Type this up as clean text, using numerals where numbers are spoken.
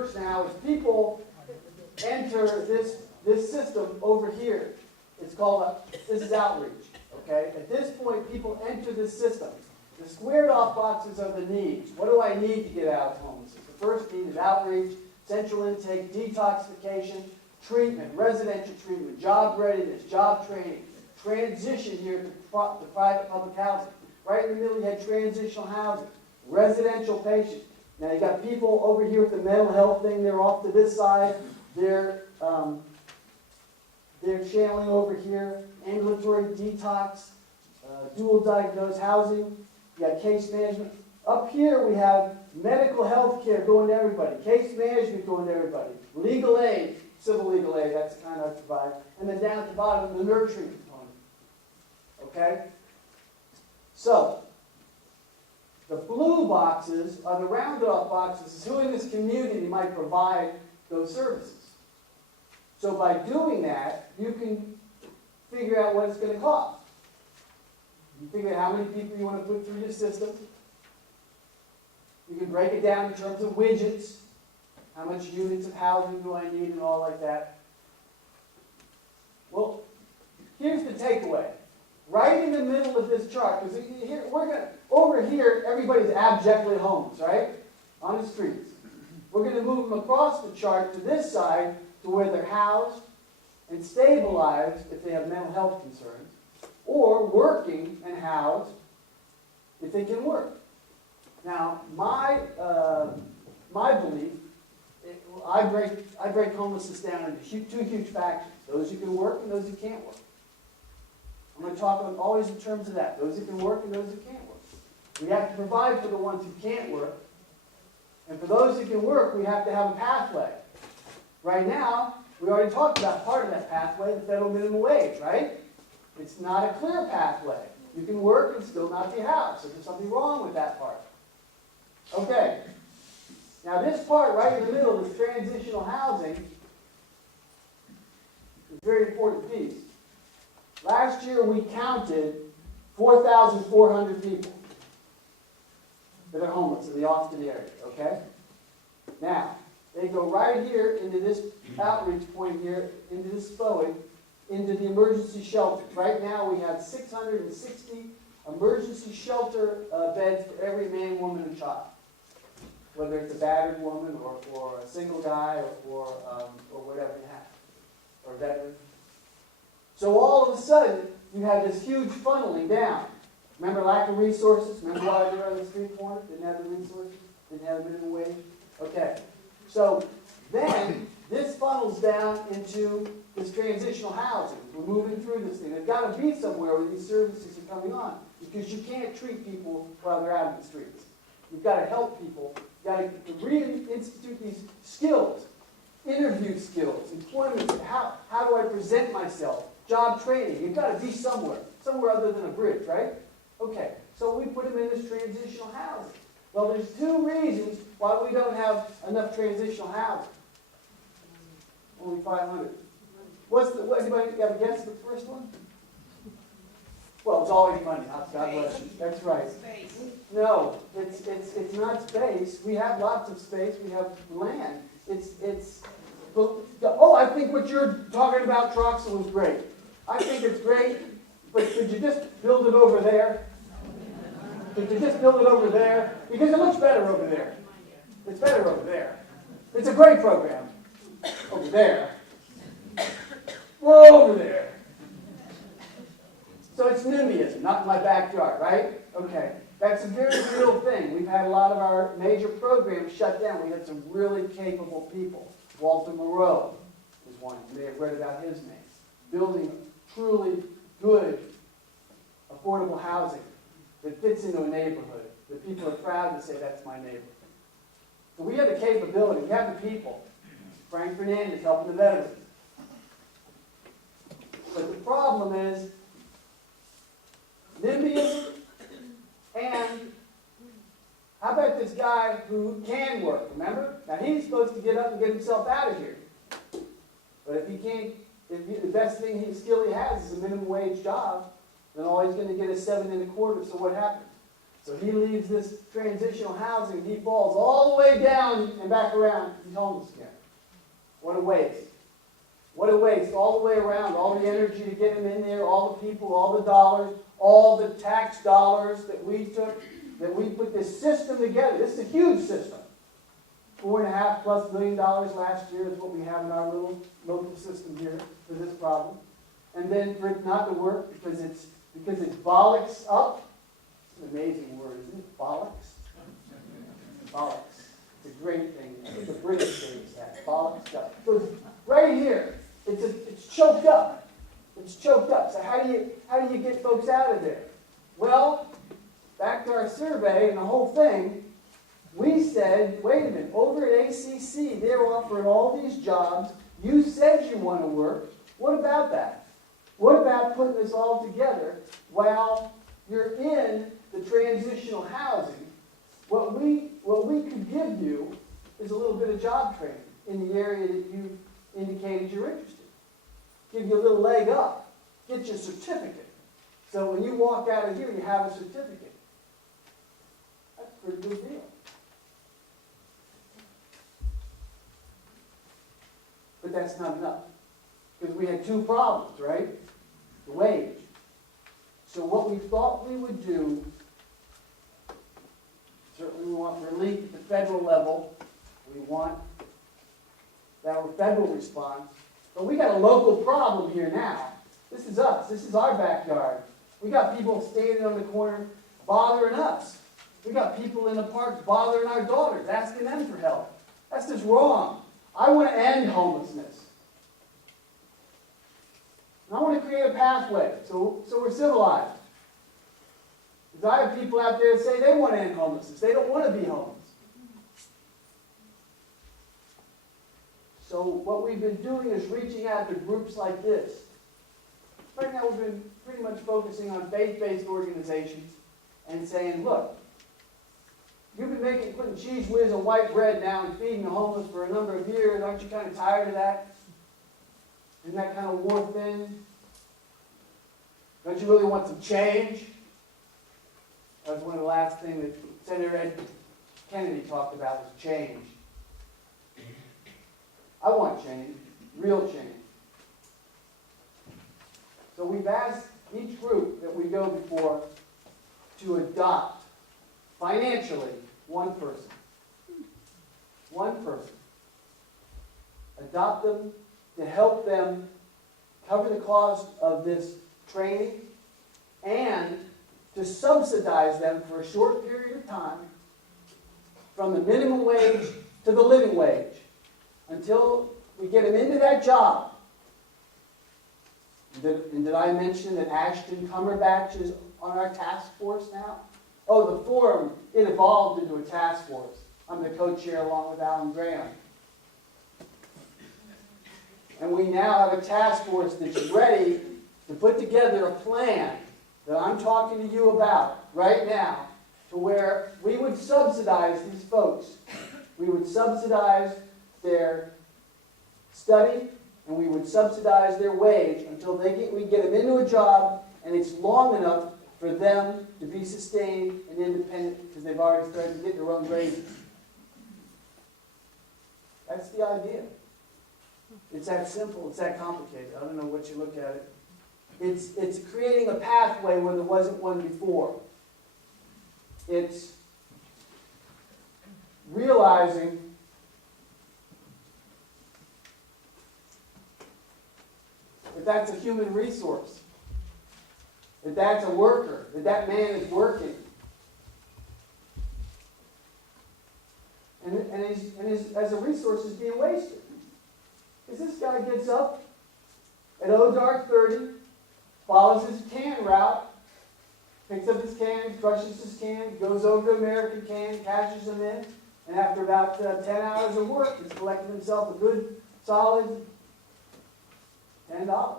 works now is people enter this system over here. It's called, this is outreach, okay? At this point, people enter this system. The squared off boxes are the needs. What do I need to get out of homelessness? The first need is outreach, central intake, detoxification, treatment, residential treatment, job readiness, job training, transition here to private public housing. Right in the middle, you had transitional housing, residential patients. Now you got people over here with the mental health thing. They're off to this side. They're channeling over here. Ambulatory detox, dual diagnosed housing. You got case management. Up here we have medical health care going to everybody. Case management going to everybody. Legal aid, civil legal aid, that's the kind I provide. And then down at the bottom, the nurturing component. Okay? So, the blue boxes are the rounded off boxes. Who in this community might provide those services? So by doing that, you can figure out what it's going to cost. You figure out how many people you want to put through your system. You can break it down in terms of widgets. How much units of housing do I need and all like that. Well, here's the takeaway. Right in the middle of this chart, because here, over here, everybody's abjectly homeless, right? On the streets. We're going to move them across the chart to this side to where they're housed and stabilized if they have mental health concerns, or working and housed if they can work. Now, my belief, I break homelessness down into two huge factions: those who can work and those who can't work. I'm going to talk about always in terms of that: those who can work and those who can't work. We have to provide for the ones who can't work, and for those who can work, we have to have a pathway. Right now, we already talked about part of that pathway, the federal minimum wage, right? It's not a clear pathway. You can work and still not be housed, so there's something wrong with that part. Okay. Now this part right in the middle, this transitional housing, is a very important piece. Last year we counted 4,400 people that are homeless in the Austin area, okay? Now, they go right here into this outreach point here, into this FOID, into the emergency shelters. Right now we have 660 emergency shelter beds for every man, woman, and child. Whether it's a battered woman or for a single guy or whatever you have, or veteran. So all of a sudden, you have this huge funneling down. Remember lack of resources? Remember why they were on the street corner? Didn't have the resources? Didn't have the minimum wage? Okay. So then, this funnels down into this transitional housing. We're moving through this thing. There's got to be somewhere where these services are coming on, because you can't treat people while they're out in the streets. You've got to help people. You've got to reinstitute these skills, interview skills, employment. How do I present myself? Job training. You've got to be somewhere other than a bridge, right? Okay, so we put them in this transitional housing. Well, there's two reasons why we don't have enough transitional housing. Only 500. Anybody have a guess for the first one? Well, it's always money. God bless you. That's right. No, it's not space. We have lots of space. We have land. I think what you're talking about, Troxel, was great. I think it's great, but could you just build it over there? Could you just build it over there? Because it looks better over there. It's better over there. It's a great program. Over there. Over there. So it's NIMBYism, not in my backyard, right? Okay. That's a very real thing. We've had a lot of our major programs shut down. We had some really capable people. Walter Moreau is one. You may have read about his name. Building truly good, affordable housing that fits into a neighborhood, that people are proud to say, that's my neighborhood. So we have the capability, we have the people. Frank Fernandez helping the veterans. But the problem is NIMBYism, and how about this guy who can work, remember? Now he's supposed to get up and get himself out of here. But if he can't, the best skill he has is a minimum wage job, then all he's going to get is 7 1/4. So what happens? So he leaves this transitional housing, he falls all the way down and back around, he's homeless again. What a waste. What a waste, all the way around, all the energy to get him in there, all the people, all the dollars, all the tax dollars that we took, that we put this system together. This is a huge system. $4.5+ million last year is what we have in our little local system here for this problem. And then for it not to work because it bollocks up. It's an amazing word, isn't it? Bollocks? Bollocks. It's a great thing. I think the British say that. Bollocks up. So it's right here. It's choked up. It's choked up. So how do you get folks out of there? Well, back to our survey and the whole thing, we said, wait a minute, over at ACC, they're offering all these jobs. You said you want to work. What about that? What about putting this all together while you're in the transitional housing? What we could give you is a little bit of job training in the area that you indicated you're interested. Give you a little leg up. Get you a certificate. So when you walk out of here, you have a certificate. That's a pretty good deal. But that's not enough. Because we had two problems, right? The wage. So what we thought we would do, certainly we want relief at the federal level. We want our federal response. But we got a local problem here now. This is us. This is our backyard. We got people standing on the corner bothering us. We got people in the parks bothering our daughters, asking them for help. That's just wrong. I want to end homelessness. And I want to create a pathway so we're civilized. Because I have people out there that say they want to end homelessness. They don't want to be homeless. So what we've been doing is reaching out to groups like this. Right now we've been pretty much focusing on faith-based organizations and saying, look, you've been putting cheese whiz and white bread now and feeding the homeless for a number of years. Aren't you kind of tired of that? Isn't that kind of wore thin? Don't you really want some change? That was one of the last things that Senator Ed Kennedy talked about was change. I want change, real change. So we've asked each group that we go before to adopt financially one person. One person. Adopt them to help them cover the cost of this training and to subsidize them for a short period of time from the minimum wage to the living wage until we get them into that job. And did I mention that Ashton Cumberbatch is on our task force now? Oh, the forum, it evolved into a task force. I'm the co-chair along with Alan Graham. And we now have a task force that's ready to put together a plan that I'm talking to you about right now to where we would subsidize these folks. We would subsidize their study and we would subsidize their wage until we get them into a job and it's long enough for them to be sustained and independent because they've already started to get their own raises. That's the idea. It's that simple. It's that complicated. I don't know what you look at it. It's creating a pathway where there wasn't one before. It's realizing that that's a human resource, that that's a worker, that that man is working. As a resource is being wasted. Because this guy gets up at dark 30, follows his can route, picks up his can, crushes his can, goes over to American Can, cashes them in, and after about 10 hours of work, he's collected himself a good, solid $10.